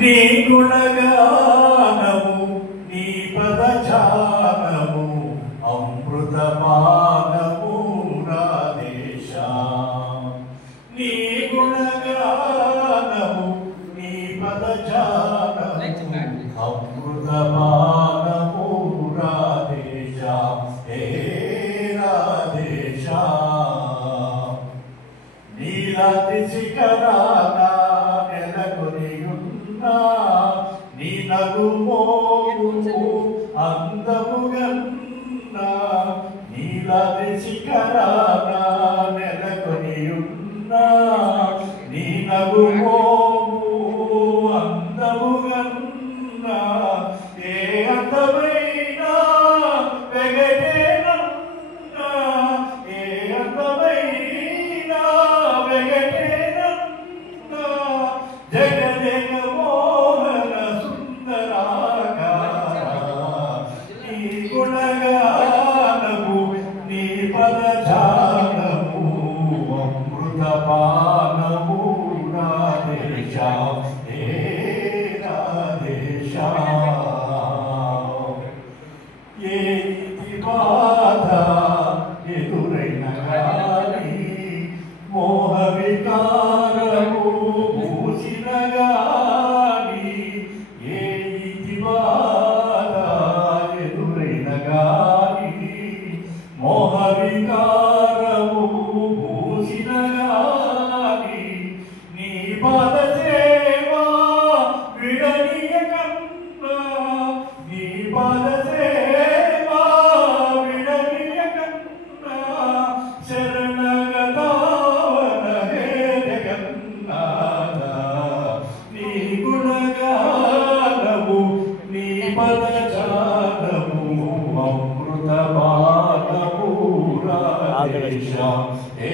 నీ గుణగానము నీ పదజానము అమృతపానము రాధేశ నీ గుణగానము నీ పదజానము అమృతపానము రాధేశ హే రాధేశ నీలాది శిఖరాన నెలకొనియున్నా నీ నగుమోము అందముగన్నా నీలాది శిఖరాన నెలకొనియున్నా నీ నగుమోము అందముగన్నా ఏ అందమైనా వెగటేనన్నా ఏ అందమైనా వెగటేనన్నా జగదేక మోహన సుందరాకార నీ గుణగానము నీ పదజానము అమృతపానము రాధేశ హే రాధేశ ఏ బాధ ఎదురైన గాని మోహ వికారము మూసిన గాని ఏ బాధ ఎదురైన గాని మోహ వికారము మూసిన గాని నీ పద సేవా విడనీయకన్నా నీ పద సేవా విడనీయకన్నా శరణగతావన హే జగన్నాథ నీ గుణగానము నీ పదజానము అమృతపానము రాధేశ హే